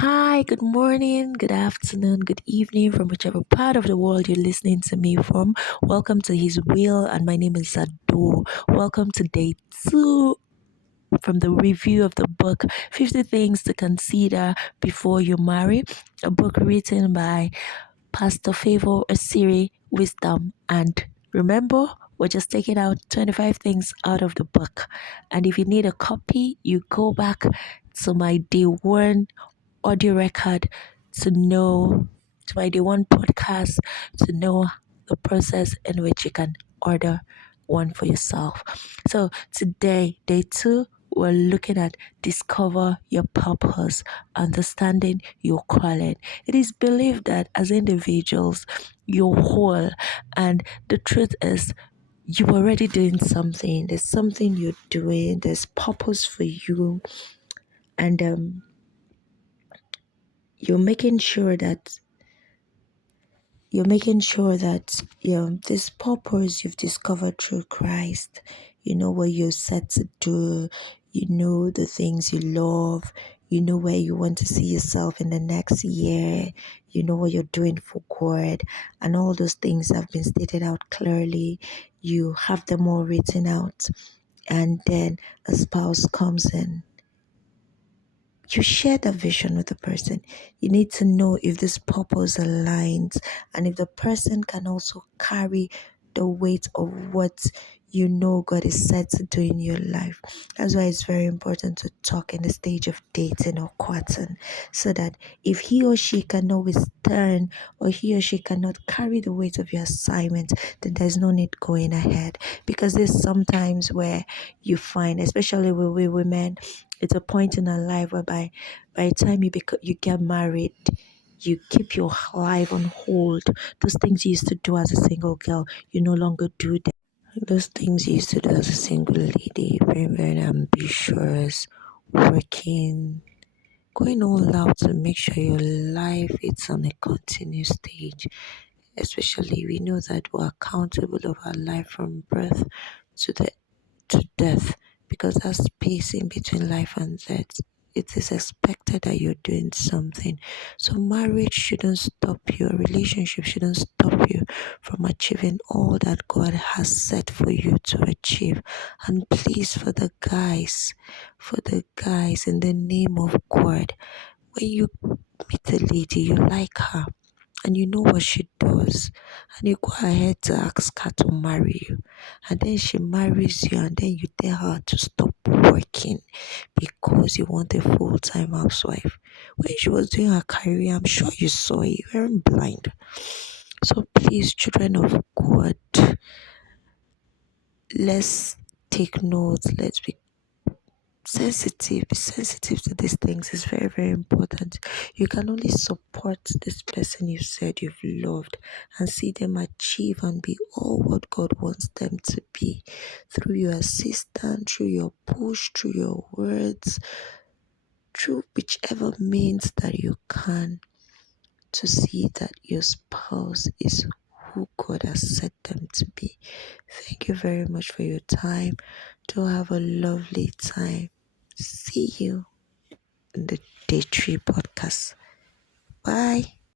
Hi, good morning, good afternoon, good evening from whichever part of the world you're listening to me from. Welcome to His Will, and my name is Ado. Welcome to day two from the review of the book 50 Things to Consider Before You Marry, a book written by Pastor Favor Asiri Wisdom. And remember, we're just taking out 25 things out of the book. And if you need a copy, you go back to my day one audio record to my day one podcast to know the process in which you can order one for yourself. So today, day two, we're looking at discover your purpose, understanding your calling. It is believed that as individuals, you're whole, and the truth is you're already doing something. There's something you're doing. There's purpose for you, and you're making sure that this purpose you've discovered through Christ, you know what you're set to do, you know the things you love, you know where you want to see yourself in the next year, you know what you're doing for God, and all those things have been stated out clearly. You have them all written out, and then a spouse comes in. You share the vision with the person. You need to know if this purpose aligns and if the person can also carry the weight of what you know God is set to do in your life. That's why it's very important to talk in the stage of dating or courting, so that if he or she cannot withstand or he or she cannot carry the weight of your assignment, then there's no need going ahead. Because there's sometimes where you find, especially with we women, it's a point in our life whereby by the time you get married, you keep your life on hold. Those things you used to do as a single girl, you no longer do them. Those things you used to do as a single lady, very, very ambitious, working, going all out to make sure your life is on a continuous stage. Especially, we know that we're accountable of our life from birth to the to death, because that space in between life and death, it is expected that you're doing something. So marriage shouldn't stop you, a relationship shouldn't stop you from achieving all that God has set for you to achieve. And please, for the guys, in the name of God, when you meet a lady, you like her, and you know what she does, and you go ahead to ask her to marry you, and then she marries you, and then you tell her to stop working because you want a full-time housewife. When she was doing her career, I'm sure you saw it. You weren't blind. So please, children of God, let's take notes. Let's be sensitive to these things. Is very, very important. You can only support this person you said you've loved and see them achieve and be all what God wants them to be, through your assistance, through your push, through your words, through whichever means that you can, to see that your spouse is who God has set them to be. Thank you very much for your time. Do have a lovely time. See you in the Day 3 podcast. Bye.